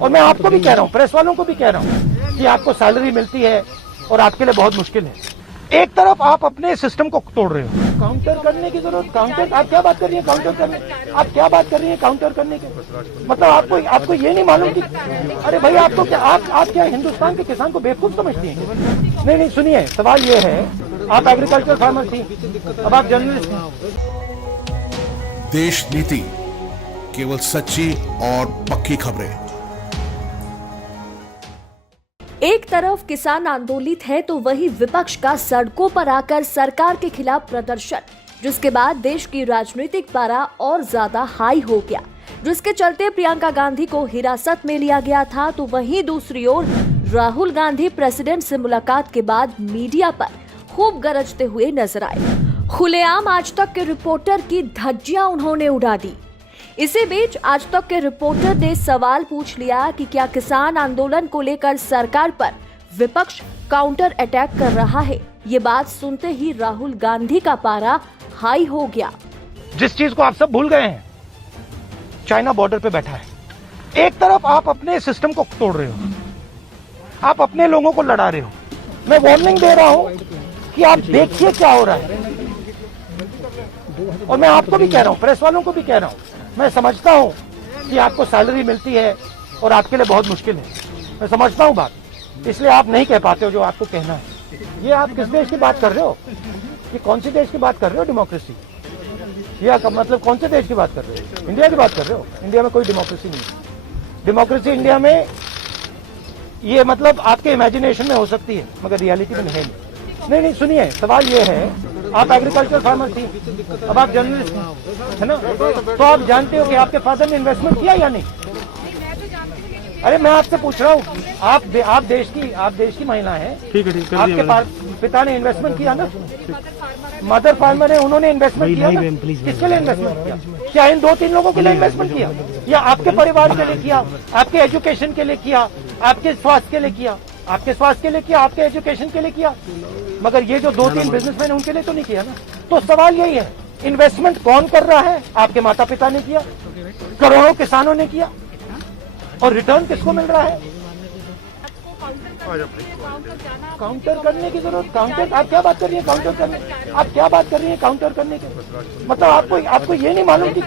और मैं आपको भी कह रहा हूँ, प्रेस वालों को भी कह रहा हूँ कि आपको सैलरी मिलती है और आपके लिए बहुत मुश्किल है। एक तरफ आप अपने सिस्टम को तोड़ रहे हो, काउंटर करने की जरूरत, काउंटर आप क्या बात कर रही है काउंटर करने, आप क्या बात कर रही है काउंटर करने की? मतलब आपको ये नहीं मालूम कि अरे भाई आपको क्या आप क्या हिंदुस्तान के किसान को बेवकूफ समझती हैं? नहीं सुनिए, सवाल ये है, आप एग्रीकल्चर फार्मर थी, अब आप जर्नलिस्ट हैं। देश नीति, केवल सच्ची और पक्की खबरें। एक तरफ किसान आंदोलित है तो वहीं विपक्ष का सड़कों पर आकर सरकार के खिलाफ प्रदर्शन, जिसके बाद देश की राजनीतिक पारा और ज्यादा हाई हो गया, जिसके चलते प्रियंका गांधी को हिरासत में लिया गया था। तो वहीं दूसरी ओर राहुल गांधी प्रेसिडेंट से मुलाकात के बाद मीडिया पर खूब गरजते हुए नजर आए। खुलेआम आज तक के रिपोर्टर की धज्जियां उन्होंने उड़ा दी। इसी बीच आज तक के रिपोर्टर ने सवाल पूछ लिया कि क्या किसान आंदोलन को लेकर सरकार पर विपक्ष काउंटर अटैक कर रहा है। ये बात सुनते ही राहुल गांधी का पारा हाई हो गया। जिस चीज को आप सब भूल गए हैं, चाइना बॉर्डर पे बैठा है। एक तरफ आप अपने सिस्टम को तोड़ रहे हो, आप अपने लोगों को लड़ा रहे हो। मैं वार्निंग दे रहा हूं कि आप देखिए क्या हो रहा है। और मैं आपको भी कह रहा हूं, प्रेस वालों को भी कह रहा हूं, मैं समझता हूं कि आपको सैलरी मिलती है और आपके लिए बहुत मुश्किल है। मैं समझता हूं बात, इसलिए आप नहीं कह पाते हो जो आपको कहना है। ये आप किस देश की बात कर रहे हो? ये कौन सी देश की बात कर रहे हो? डेमोक्रेसी? या मतलब कौन से देश की बात कर रहे हो? इंडिया की बात कर रहे हो? इंडिया में कोई डेमोक्रेसी नहीं है। डेमोक्रेसी इंडिया में ये मतलब आपके इमेजिनेशन में हो सकती है, मगर रियलिटी में है नहीं सुनिए, सवाल ये है, आप एग्रीकल्चर फार्मर थी, अब आप जर्नलिस्ट हैं, है ना? तो आप जानते हो कि आपके फादर ने इन्वेस्टमेंट किया या नहीं? अरे मैं आपसे पूछ रहा हूँ, आप देश की महिला हैं, ठीक है, आपके पिता ने इन्वेस्टमेंट किया ना? मदर फार्मर है, उन्होंने इन्वेस्टमेंट किया ना? किसके लिए इन्वेस्टमेंट किया? क्या इन 2-3 लोगों के लिए इन्वेस्टमेंट किया, या आपके परिवार के लिए किया, आपके एजुकेशन के लिए किया, आपके स्वास्थ्य के लिए किया, आपके स्वास्थ्य के लिए किया, आपके एजुकेशन के लिए किया? मगर ये जो 2-3 बिजनेसमैन उनके लिए तो नहीं किया ना। तो सवाल यही है, इन्वेस्टमेंट कौन कर रहा है? आपके माता पिता ने किया, करोड़ों किसानों ने किया, और रिटर्न किसको मिल रहा है? काउंटर करने की जरूरत, काउंटर आप क्या बात कर रही है काउंटर करने, आप क्या बात कर रही है काउंटर करने की? मतलब आपको ये नहीं मालूम कि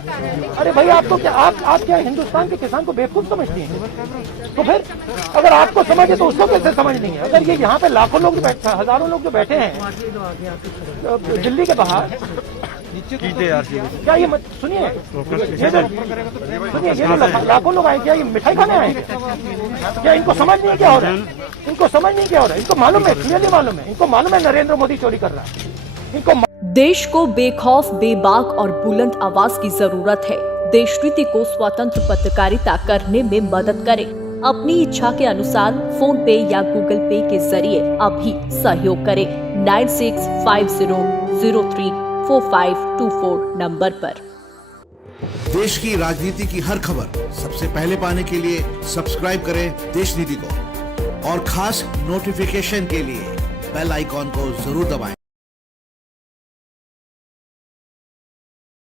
अरे भाई आपको क्या आप क्या हिंदुस्तान के किसान को बेवकूफ समझती हैं? तो फिर अगर आपको समझे तो उसको कैसे समझ नहीं है? अगर ये यहाँ पे लाखों लोग बैठे, हजारों लोग जो बैठे हैं दिल्ली के बाहर, क्या ये सुनिए, ये जो लाखों लोग आए, क्या ये मिठाई खाने आए? क्या इनको समझ नहीं क्या हो रहा है? इनको समझ नहीं क्या हो रहा है? इनको मालूम है, क्लियरली मालूम है, इनको मालूम है नरेंद्र मोदी चोरी कर रहा है। इनको देश को बेखौफ, बेबाक और बुलंद आवाज की जरूरत है। देश नीति को स्वतंत्र पत्रकारिता करने में मदद करें। अपनी इच्छा के अनुसार फोन पे या गूगल पे के जरिए अभी सहयोग करें। 9650034524 नंबर पर। देश की राजनीति की हर खबर सबसे पहले पाने के लिए सब्सक्राइब करें देश नीति को, और खास नोटिफिकेशन के लिए बेल आइकॉन को जरूर दबाएं।